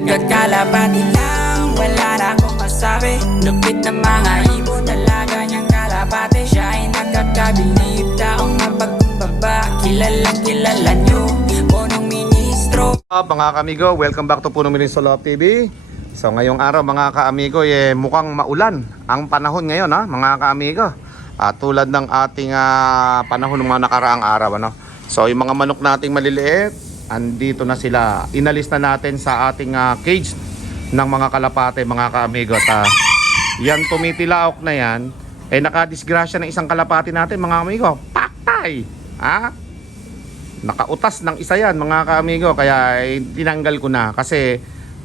Nagkakalapati lang, wala na akong masabi. Lupit na mga ibon, dalaga niyang kalapati. Siya ay nakakabilib, taong mapagkumbaba. Kilala niyo, punong ministro. Mga kaamigo, welcome back to Punong Ministro Love TV. So ngayong araw mga kaamigo, mukhang maulan ang panahon ngayon mga kaamigo. Tulad ng ating panahon ng mga nakaraang araw So yung mga manok nating maliliit, andito na sila. Inalis na natin sa ating cage ng mga kalapate mga kaamigo. At yan tumitilaok na yan, nakadisgrasya ng isang kalapate natin mga kaamigo. Paktay! Nakautas ng isa yan mga kaamigo, kaya tinanggal ko na kasi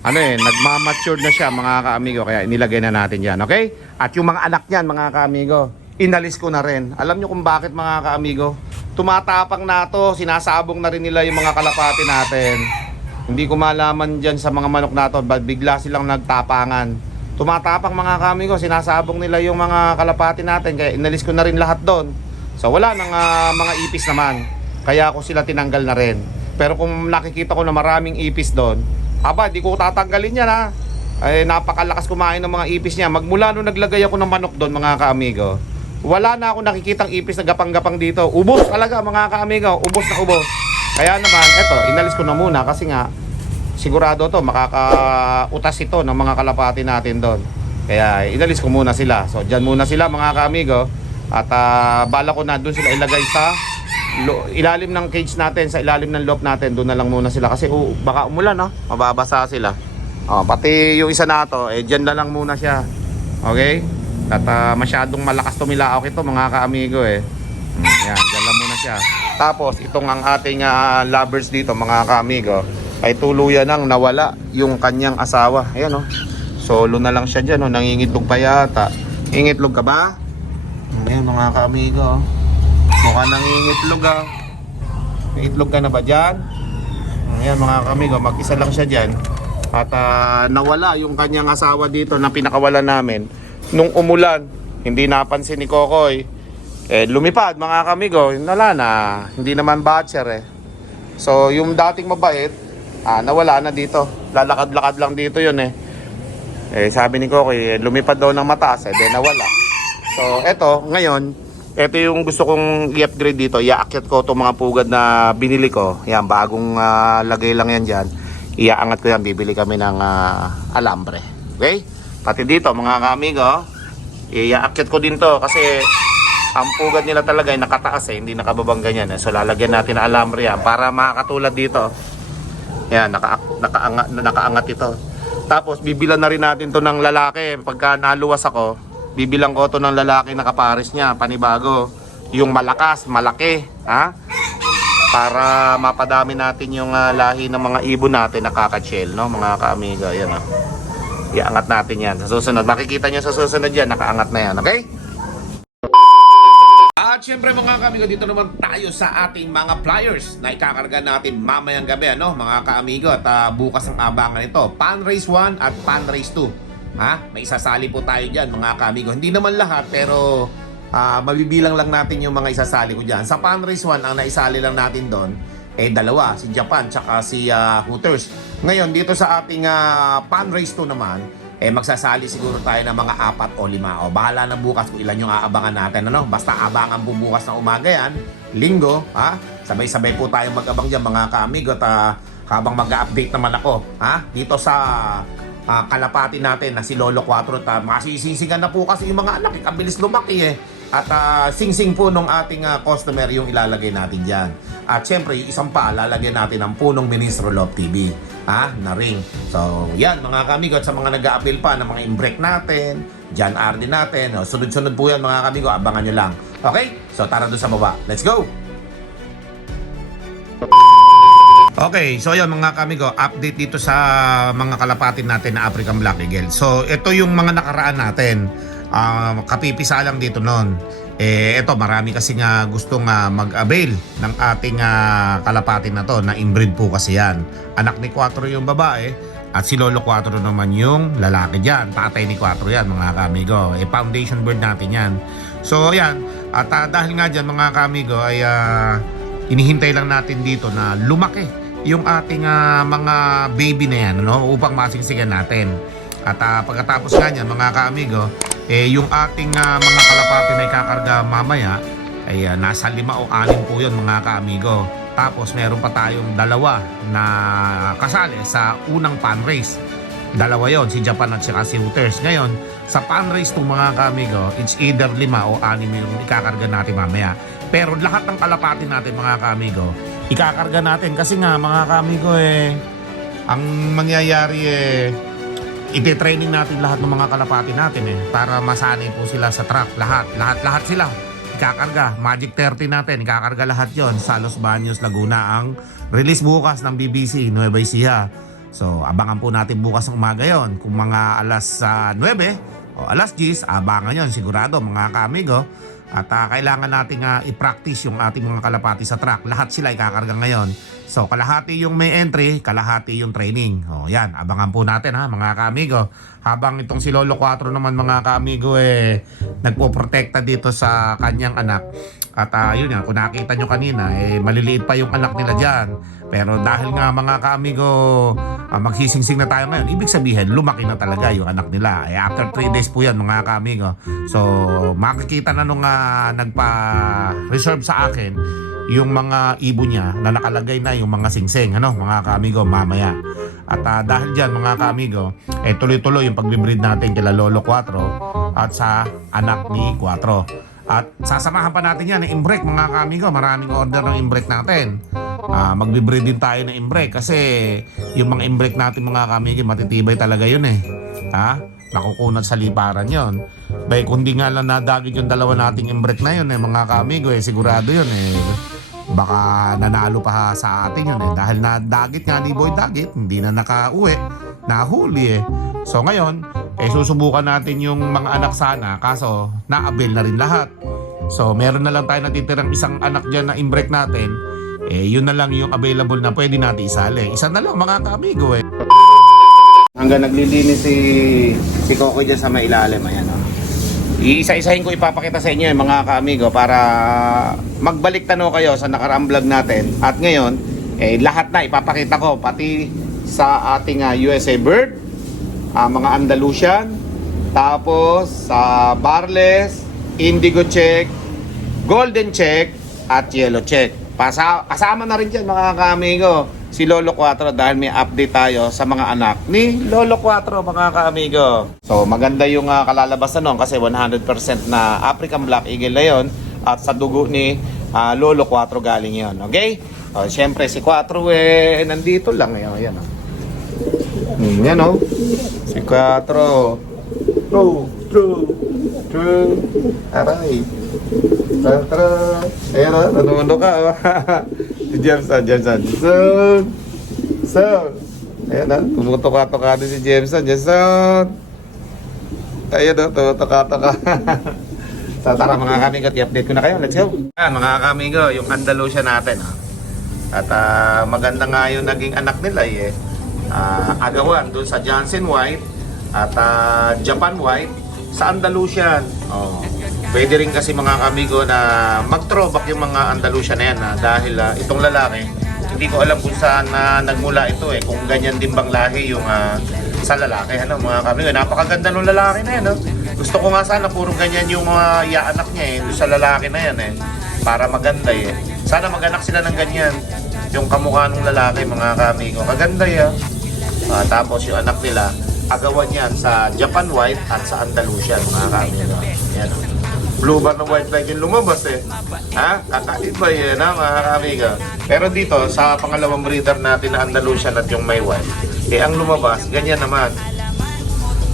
nagmamature na siya mga kaamigo, kaya inilagay na natin yan, okay? At yung mga anak niyan mga kaamigo, inalis ko na rin. Alam nyo kung bakit mga kaamigo? Tumatapang na to, sinasabong na rin nila yung mga kalapati natin. Hindi ko malaman dyan sa mga manok na to, bigla silang nagtapangan. Tumatapang mga kaamigo, sinasabong nila yung mga kalapati natin, kaya inalis ko na rin lahat doon. So wala nang mga ipis naman, kaya ako sila tinanggal na rin. Pero kung nakikita ko na maraming ipis doon, di ko tatanggalin yan napakalakas kumain ng mga ipis niya. Magmula nung naglagay ako ng manok doon mga kaamigo, wala na ako nakikitang ipis na gapang-gapang dito. Ubos talaga mga kaamigo, ubos na ubos. Kaya naman, eto, inalis ko na muna kasi nga sigurado to makakautas ito ng mga kalapati natin doon. Kaya inalis ko muna sila. So dyan muna sila mga kaamigo. At bala ko na doon sila ilagay sa ilalim ng cage natin, sa ilalim ng loft natin. Doon na lang muna sila kasi baka umulan mababasa sila. Pati yung isa na to dyan na lang muna siya, okay? At masyadong malakas tumilaok ito mga kaamigo yan, dyan lang muna siya. Tapos itong ang ating lovers dito mga kaamigo ay tuluyan nang nawala yung kanyang asawa. Ayan solo na lang siya dyan nangingitlog pa yata. Ingitlog ka ba? Ayan mga kaamigo, mukhang nangingitlog Itlog ka na ba dyan? Ayan mga kaamigo, mag-isa lang siya dyan. At nawala yung kanyang asawa dito na pinakawalan namin nung umulan. Hindi napansin ni Kokoy, lumipad mga kaamigo. Wala na, hindi naman batcher So yung dating mabait, nawala na dito. Lalakad-lakad lang dito yun sabi ni Kokoy, lumipad daw ng mataas nawala. So eto, ngayon ito yung gusto kong i-upgrade dito. Iaakyat ko itong mga pugad na binili ko. Yan, bagong lagay lang yan dyan. Iaangat ko yan, bibili kami ng alambre. Okay? Pati dito mga kaamigo, iaakyat ko din to kasi ang pugad nila talaga ay nakataas hindi nakababang ganyan So lalagyan natin ng alambre yan para makakatulad dito. Yan, nakaangat ito. Tapos bibilan na rin natin to ng lalaki. Pagka naluwas ako, bibilang ko to ng lalaki na kapares niya, panibago. Yung malakas, malaki, para mapadami natin yung lahi ng mga ibon natin na kakachel, mga kaamiga. Yan, iangat natin yan sa susunod. Makikita nyo sa susunod yan, nakaangat na yan, okay? At syempre mga kaamigo, dito naman tayo sa ating mga flyers na ikakarga natin mamayang gabi, mga kaamigo. At bukas ang abangan ito, Pan Race 1 at Pan Race 2. May isasali po tayo dyan mga kaamigo. Hindi naman lahat pero mabibilang lang natin yung mga isasali ko dyan. Sa Pan Race 1 ang naisali lang natin doon dalawa, si Japan tsaka si Hooters. Ngayon dito sa ating Pan Race 2 naman magsasali siguro tayo ng mga 4 o 5. Bahala na bukas kung ilan yung aabangan natin Basta abangan po bukas na umaga yan, linggo sabay-sabay po tayong mag-abang dyan mga kaamigo. At habang mag-update naman ako dito sa kalapati natin na si Lolo 4 at masisisigan na po kasi yung mga anak kabilis lumaki At sing-sing po nung ating customer yung ilalagay natin dyan. At syempre yung isang pa lalagyan natin ng Punong Ministro Love TV na ring. So yan mga kamigo, at sa mga nag-a-appeal pa ng mga imbrek natin, John RD natin, sunod-sunod po yan mga kamigo, abangan nyo lang. Okay? So tara doon sa baba, let's go! Okay, so yun mga kamigo, update dito sa mga kalapatin natin na African Black Eagle. So ito yung mga nakaraan natin, kapipisa lang dito noon. Ito marami kasi nga gustong mag-avail ng ating kalapatin na to, na inbreed po kasi yan. Anak ni 4 yung babae at si Lolo 4 naman yung lalaki dyan. Tatay ni 4 yan mga kamigo. Foundation bird natin yan. So yan, at dahil nga dyan mga kamigo ay inihintay lang natin dito na lumaki yung ating mga baby na yan, ano, upang masingsigan natin. At pagkatapos nga niyan, mga kaamigo, yung ating mga kalapati na ikakarga mamaya ay nasa 5 o 6 po yun, mga kaamigo. Tapos meron pa tayong 2 na kasali sa unang pan race. 2 yon, si Japan at si Hooters. Ngayon, sa pan race to, mga kaamigo, it's either 5 o 6 yung ikakarga natin mamaya. Pero lahat ng kalapati natin, mga kaamigo, ikakarga natin kasi nga, mga kaamigo, ang mangyayari iti-training natin lahat ng mga kalapati natin para masanay po sila sa truck. Lahat sila ikakarga. Magic 30 natin, ikakarga lahat yon sa Los Baños, Laguna. Ang release bukas ng BBC Nueva Ecija. So abangan po natin bukas ng umaga yon. Kung mga alas 9 o alas 10, abangan yon sigurado, mga kaamigo. At kailangan nating i-practice yung ating mga kalapati sa truck. Lahat sila ikakarga ngayon. So kalahati yung may entry, kalahati yung training. O yan, abangan po natin mga kaamigo. Habang itong si Lolo 4 naman, mga kaamigo, nagpoprotekta dito sa kanyang anak. At yun yan, kung nakita nyo kanina, maliliit pa yung anak nila dyan. Pero dahil nga, mga kaamigo, magsisingsing na tayo ngayon, ibig sabihin, lumaki na talaga yung anak nila. After 3 days po yan, mga kaamigo. So makikita na nung nagpa-reserve sa akin yung mga ibon niya na nakalagay na yung mga singsing, mga kaamigo, mamaya. At dahil dyan, mga kaamigo, tuloy-tuloy yung pagbibreed natin kila Lolo 4 at sa anak ni 4. At sasamahan pa natin yan ng imbrek, mga kaamigo. Maraming order ng imbrek natin. Magbibreed din tayo ng imbrek kasi yung mga imbrek natin, mga kaamigo, matitibay talaga yun nakukunat sa liparan yon. Bay, kundi nga lang nadagit yung 2 nating imbrek na yun, mga kaamigo, sigurado yun baka nanalo pa sa atin yun dahil nadagit nga ni Boy Dagit, hindi na nakauwi, nahuli So ngayon, susubukan natin yung mga anak sana, kaso na-avail na rin lahat. So meron na lang tayo natitirang isang anak dyan na imbrek natin, yun na lang yung available na pwede natin isali. Isa na lang, mga kaamigo Hanggang naglilinis si Coco dyan sa may ilalim, ayan Iisa-isahin ko ipapakita sa inyo mga kaamigo para magbalik tanaw kayo sa nakaraang vlog natin. At ngayon, lahat na ipapakita ko, pati sa ating USA Bird, mga Andalusian, tapos sa Barles, Indigo Check, Golden Check, at Yellow Check. Kasama na rin dyan, mga kaamigo, si Lolo 4 dahil may update tayo sa mga anak ni Lolo 4, mga kaamigo. So maganda yung kalalabasan nun kasi 100% na African Black Eagle na yun at sa dugo ni Lolo 4 galing yun. Okay? Siyempre si 4 nandito lang. Yan yan si 4. True. Aray. Tara. Ayan nanundo ka. Si Jameson. So. Ayan tumutok-tok din si Jameson. Ayan tumutok-tok. So tara, mga kamigo, i-update ko na kayo. Let's go. Mga kamigo, yung Andalusian natin. At maganda nga yung naging anak nila agawan doon sa Johnson White at Japan White sa Andalusian. Pwede rin kasi, mga kamigo, na mag-throwback yung mga Andalusian na yan dahil itong lalaki, hindi ko alam kung saan nagmula ito kung ganyan din bang lahi yung sa lalaki. Mga kamigo, napakaganda ng lalaki na yan. Gusto ko nga sana puro ganyan yung mga anak niya sa lalaki na yan para maganda Sana mag-anak sila ng ganyan yung kamukha ng lalaki, mga kamigo. Kaganda tapos yung anak nila, agawan yan sa Japan White at sa Andalusian, mga kamigo. Yan blue bar ng white light yung lumabas kakaiba mga kamigo. Pero dito sa pangalawang breeder natin na Andalusian at yung may white, ang lumabas ganyan naman.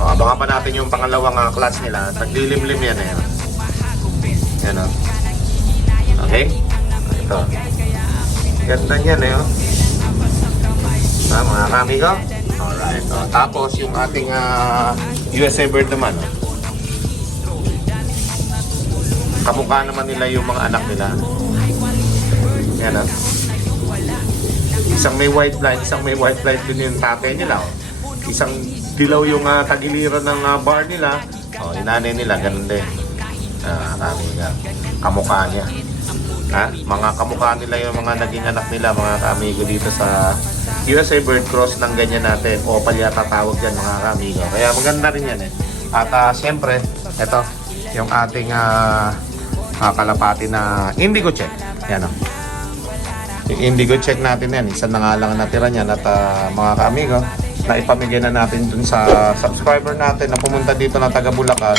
Abangan pa natin yung pangalawang class nila. Naglilimlim yan yan okay, ito ganda yan mga kamigo. Alright, tapos yung ating USA Bird naman kamukha naman nila yung mga anak nila. Yan isang may white light din yung tatay nila. Isang dilaw yung tagiliran ng bar nila. Yung nanay nila ganun din. Kamukha niya. Ha? Mga kamukha nila yung mga naging anak nila, mga kaamigo, dito sa USA Bird Cross ng ganyan natin. Opal yata tawag dyan, mga kaamigo. Kaya maganda rin yan eh. At siyempre, ito, yung ating kalapati na indigo check. Yan o. Yung indigo check natin yan. Isa na nga lang natira niyan. At mga kaamigo, na ipamigay na natin dun sa subscriber natin na pumunta dito na taga Bulacan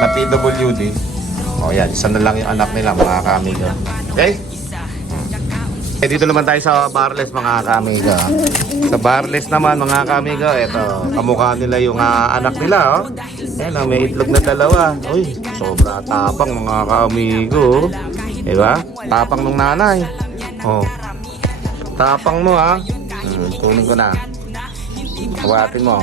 na PWD. O yan, isa na lang yung anak nila, mga kaamigo. Okay? Dito naman tayo sa Barles, mga kaamigo. Sa Barles naman, mga kaamigo, eto, kamukha nila yung anak nila, oh. Yan, may itlog na dalawa. Uy, sobra tapang, mga kaamigo. Diba? Tapang ng nanay. Oh. Tapang mo, ha. Tunin ko na. Kawatin mo.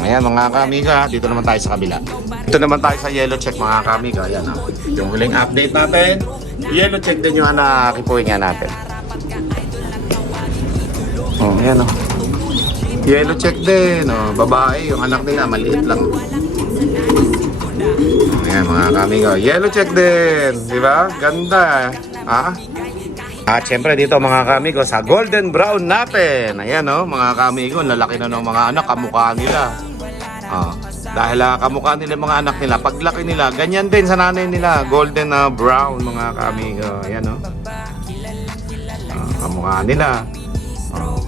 Ayan, mga kaamigo, ha. Dito naman tayo sa kabila. Dito naman tayo sa yellow check, mga kaamigo. Ayan, ha. Yung huling update natin. Yellow check din yung kipuhin nga natin. Oh, ayan, oh. Yellow check din, oh. Babae, yung anak nila, maliit lang. Ayan, mga kaamigo. Yellow check din. Di ba? Ganda, ha? At syempre dito, mga kaamigo, sa golden brown natin. Ayan, oh, mga kaamigo, lalaki na ng mga anak, kamukha nila. Oh, dahil kamukha nila mga anak nila, paglaki nila, ganyan din sa nanay nila, golden brown, mga kaamigo. Ayan, oh. Kamukha nila. Oh,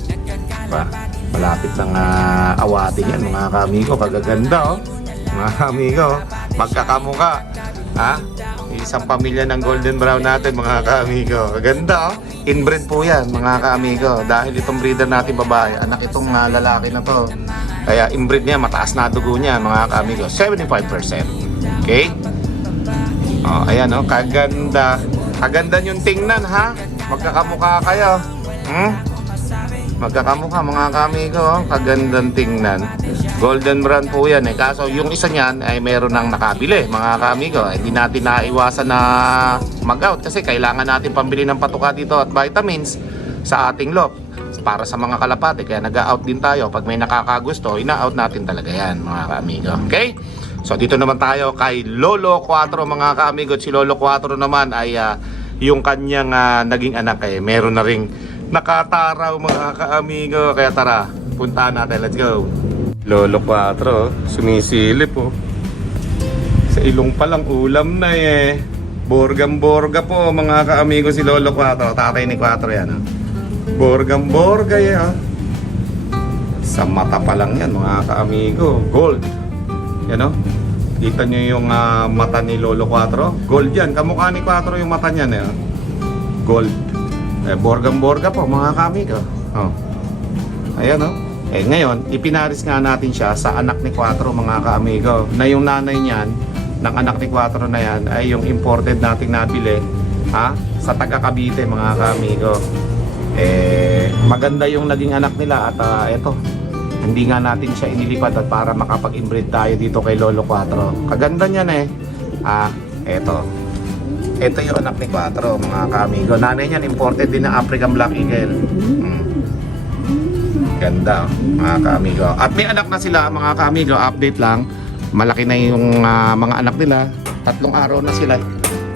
ba? Malapit ng awatin yan, mga kaamigo. Kagaganda, oh. Mga kaamigo, magkakamukha. Ha? Isang pamilya ng golden brown natin, mga kaamigo. Kaganda, oh. Inbred po yan, mga kaamigo. Dahil itong breeder natin babae, anak itong lalaki na to. Kaya inbred niya, mataas na dugo niya, mga kaamigo. 75%. Okay? Oh, ayan, oh. Kaganda. Kaganda yung tingnan, ha? Magkakamukha kayo. Magkakamukha, mga kaamigo, oh. Kagandang tingnan. Golden brown po yan eh. Kaso yung isa niyan ay meron ng nakabili, mga kaamigo. Hindi natin naiwasan na mag-out kasi kailangan natin pambili ng patuka dito at vitamins sa ating lot para sa mga kalapate. Kaya nag-out din tayo. Pag may nakakagusto, ina-out natin talaga yan, mga kaamigo. Okay? So dito naman tayo kay Lolo 4, mga kaamigo. Si Lolo 4 naman ay yung kanyang naging anak eh. Meron na ring nakataraw, mga kaamigo. Kaya tara, puntahan natin. Let's go. Lolo 4, sumisilip, oh. Sa ilong palang ulam na eh. Borgam-borga po, mga kaamigo, si Lolo 4. Tatay ni 4 yan, oh. Borgam-borga eh, oh. Sa mata pa lang yan, mga kaamigo. Gold. Yan, oh. Kita nyo yung mata ni Lolo 4. Gold yan. Kamukha ni 4 yung mata niyan, eh, oh. Gold. Borgam-borga po, mga kaamigo. Oh. Ayan, oh. Ngayon, ipinaris nga natin siya sa anak ni 4, mga kaamigo. Na yung nanay niyan, ng anak ni 4 na yan, ay yung imported nating nabili, ha? Sa taga Cavite, mga kaamigo. Maganda yung naging anak nila at eto, hindi nga natin siya inilipad at para makapag-inbreed tayo dito kay Lolo 4. Kaganda niyan eh. Eto. Ito yung anak ni 4, mga kaamigo. Nanay niyan, imported din ng African Black Eagle. Ganda, mga kaamigo. At may anak na sila, mga kaamigo. Update lang. Malaki na yung mga anak nila. 3 araw na sila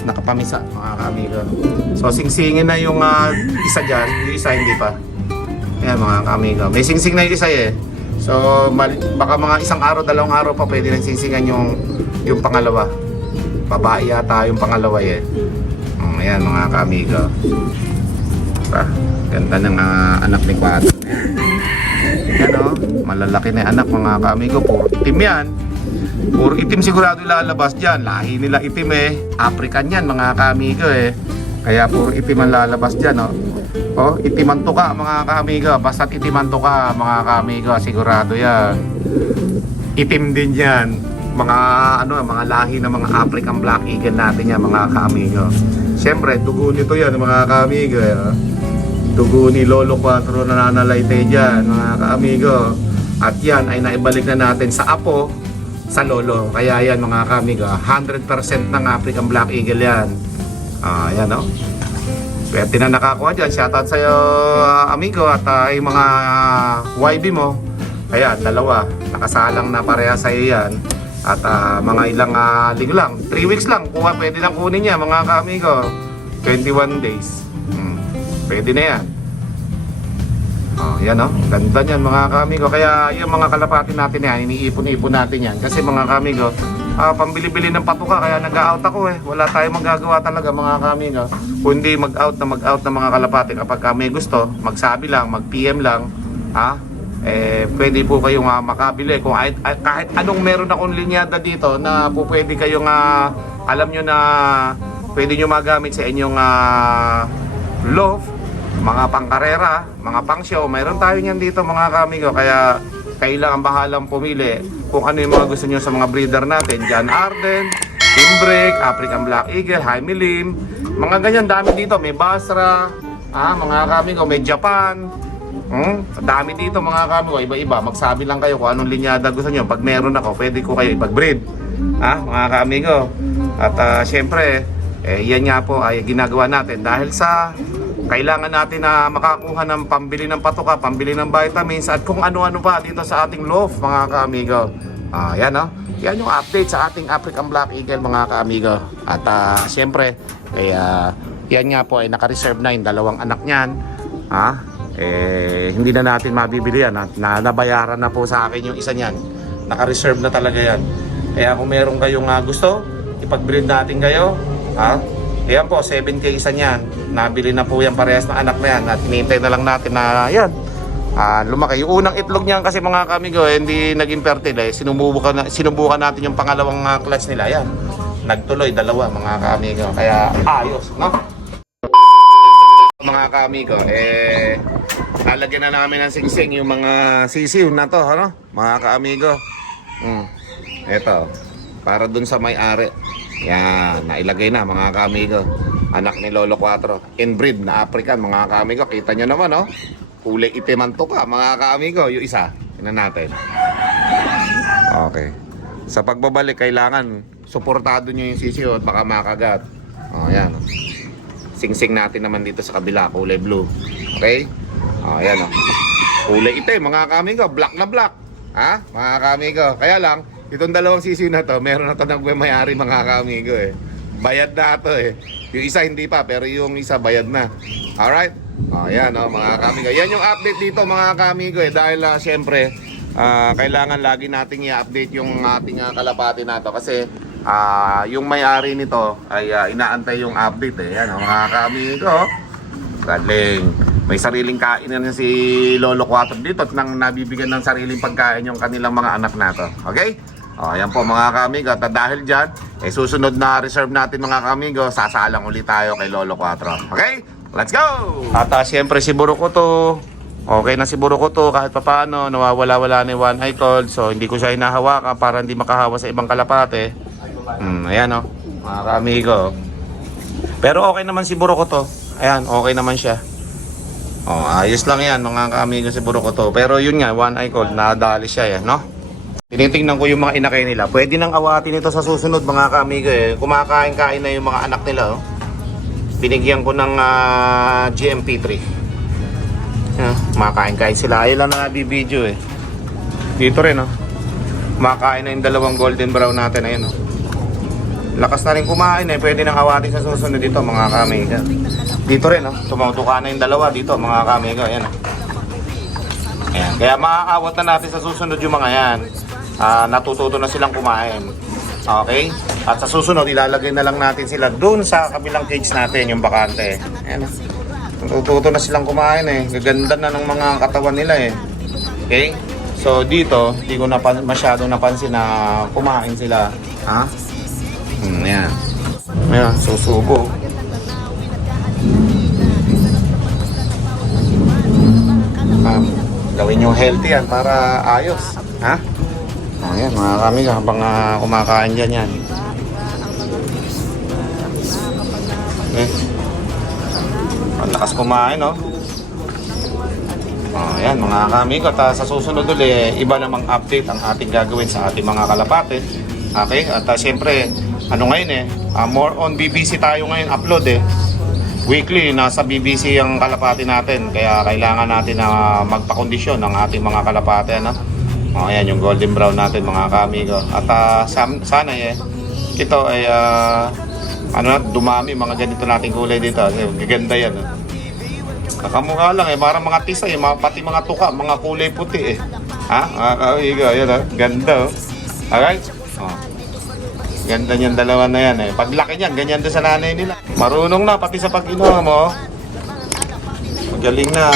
nakapamisa, mga kaamigo. So singsingin na yung isa dyan. Yung isa hindi pa. Ayan, mga kaamigo. May singsing na yung isa eh. So baka mga 1 araw, 2 araw pa pwede nang singsingan yung pangalawa. Babae yata yung pangalawa eh. Ayan, mga kaamigo. Ganda ng anak ni 4. Yan, oh, malalaki na yung anak, mga kaamigo. Puro itim yan. Puro itim sigurado lalabas dyan. Lahi nila itim eh. African yan, mga kaamigo eh. Kaya puro itim ang lalabas dyan, oh. Oh, itiman to ka, mga kaamigo. Basta itiman to ka, mga kaamigo. Sigurado yan. Itim din yan. Mga mga lahi ng mga African Black Eagle natin yan, mga kaamigo. Siyempre, dugo nito yan, mga kaamigo eh. Dugo ni Lolo 4 na nananalaytay dyan, mga kaamigo. At yan ay naibalik na natin sa apo, sa lolo. Kaya yan, mga kaamigo, 100% ng African Black Eagle yan. Yan, no? Pwede na nakakuha dyan. Shoutout sa'yo, amigo. At yung mga YB mo. Ayan, 2. Nakasalang na pareha sa'yo yan. At mga ilang linggo lang, 3 weeks lang. Pwede lang kunin niya, mga kaamigo. 21 days. Pwede na yan. Oh, yan oh. Ganda niyan mga kamigo. Kaya yung mga kalapati natin yan, iniipon-ipon natin yan. Kasi mga kamigo, pambili-bili ng patuka. Kaya nag-out ako eh. Wala tayong magagawa talaga mga kamigo. Kundi mag-out ng mga kalapati. Kapag may gusto, magsabi lang, mag-PM lang. Pwede po kayong makabili. Kung kahit anong meron akong linyada dito na po pwede kayong alam nyo na pwede nyo magamit sa inyong loft, mga pangkarera, mga pangshow, mayroon tayo niyan dito mga kamigo. Kaya kailangan bahalang pumili kung ano yung mga gusto nyo sa mga breeder natin. John Arden, Timbrick, African Black Eagle, Jaime Lim, mga ganyan dami dito. May Basra, mga kamigo, may Japan. Dami dito mga kamigo, iba-iba. Magsabi lang kayo kung anong linyada gusto nyo. Pag meron ako, pwede ko kayo ipag-breed. Mga kamigo. At syempre, yan nga po ay ginagawa natin dahil sa kailangan natin na makakuha ng pambili ng patuka, pambili ng vitamins at kung ano-ano pa dito sa ating loft mga kaamigo. Yan oh. Yan yung update sa ating African Black Eagle mga kaamigo. At syempre, yan nga po ay naka-reserve na yung dalawang anak niyan. Hindi na natin mabibili yan at nabayaran na po sa akin yung isa niyan. Naka-reserve na talaga yan. Kaya kung meron kayong gusto, ipag-breed natin kayo. Ayan po, 7K isa niyan. Nabili na po yan parehas na anak na yan. At hinihintay na lang natin na yan. Lumaki. Yung unang itlog niyan kasi mga kamigo, hindi naging fertile. Sinubukan natin yung pangalawang clutch nila. Yan. Nagtuloy, dalawa mga kamigo. Kaya ayos, no? Mga kamigo, lalagyan na namin ng singsing yung mga sisiw na to, ano? Mga kamigo. Eto, para dun sa may-ari. Yan, nailagay na mga kamigo. Anak ni Lolo 4. Inbreed na African mga kamigo. Kita nyo naman oh. Kulay itiman to ka mga kamigo. Yung isa, tingnan natin. Okay. Sa pagbabalik kailangan suportado nyo yung sisiyo at baka makagat. Yan. Singsing natin naman dito sa kabila. Kulay blue. Okay? Yan oh. Kulay itim mga kamigo. Black na black. Mga kamigo. Kaya lang itong dalawang sisiw na to, meron na to nagmamayari mga kamigo eh. Bayad na to eh. Yung isa hindi pa, pero yung isa bayad na. Alright? Yan mga kamigo. Yan yung update dito mga kamigo eh. Dahil syempre, kailangan lagi nating i-update yung ating kalapati na to. Kasi yung may-ari nito ay inaantay yung update eh. Yan mga kamigo. Galing. May sariling kain na si Lolo 4 dito at nang nabibigyan ng sariling pagkain yung kanilang mga anak na to. Okay? Yan po mga kamigo. At dahil dyan, susunod na reserve natin mga kamigo, sasalang ulit tayo kay Lolo 4. Okay? Let's go! At siyempre si Burukuto. Okay na si Burukuto kahit papaano. Nawawala-wala ni One Eye Cold. So hindi ko siya hinahawakan para hindi makahawa sa ibang kalapate. Ayan o. Mga kamigo. Pero okay naman si Burukuto. Ayan, okay naman siya. Ayos lang yan mga kamigo si Burukuto. Pero yun nga, One Eye Cold, nadali siya yan, no? Tinitingnan ko yung mga inakay nila. Pwede nang awatin ito sa susunod mga kamigo eh. Kumakain-kain na yung mga anak nila. Binigyan ko ng GMP3. Kumakain-kain sila. Ayaw lang na nabibideo eh. Dito rin kumakain na yung dalawang golden brown natin. Ayun lakas na rin kumain eh. Pwede nang awatin sa susunod dito mga kamigo. Dito rin tumutuka na yung dalawa dito mga kamigo. Ayan Ayan. Kaya maaawat na natin sa susunod yung mga yan. Natututo na silang kumain. Okay? At sa susunod, ilalagay na lang natin sila dun sa kabilang cage natin, yung bakante. Ayan. Natututo na silang kumain eh. Gaganda na ng mga katawan nila eh. Okay? So dito, hindi ko masyadong napansin na kumain sila. Ayan. Ayan, susubo. Gawin yung healthy yan para ayos. Ayan mga kamigo, habang kumakain dyan yan. Okay. Ang lakas kumain Ayan mga kamigo, at sa susunod ulit, iba namang update ang ating gagawin sa ating mga kalapate. Okay, at siyempre, ngayon more on BBC tayo ngayon upload weekly, nasa BBC ang kalapate natin. Kaya kailangan natin na magpakondisyon ng ating mga kalapate ayan yung golden brown natin mga kamigo. At sana ito ay dumami mga ganito nating kulay dito. Kasi gaganda yan. Nakamukha lang parang mga tisay, pati mga tuka, mga kulay puti Ha? Ayan ganda Alright? Ganda niyan dalawa na yan Paglaki niyan, ganyan din sa nanay nila. Marunong na, pati sa pag-inom mo. Magaling na.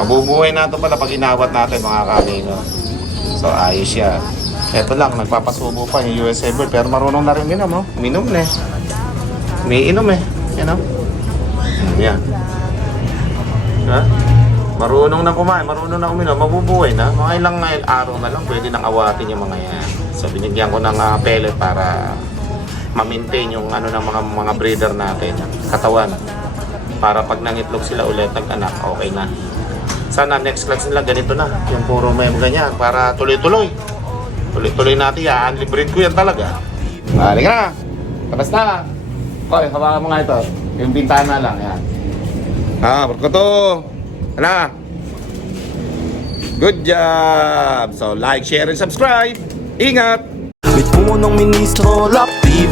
Mabubuhay na ito pala pag inawat natin mga kamigo. So ayos siya. Eto lang, nagpapasubo pa yung USA bird. Pero marunong na rin minom Uminom na Umiinom Yan Yan Ha? Marunong na kumain, marunong na uminom, mabubuhay na. Mga ilang araw na lang, pwede nang awatin yung mga yan. So binigyan ko ng pellet para ma-maintain yung ng mga breeder natin, katawan. Para pag nangitlog sila ulit nag-anak, okay na. Sana next class nila ganito na, yung puro may ganyan, para tuloy-tuloy. Tuloy-tuloy natin yan, libreed ko yan talaga. Halika na, tapos na. Okay, hawakan mo nga ito, yung bintana lang, yan. Barko to. Hala. Good job. So like, share, and subscribe. Ingat. May punong ministro, Lap TV.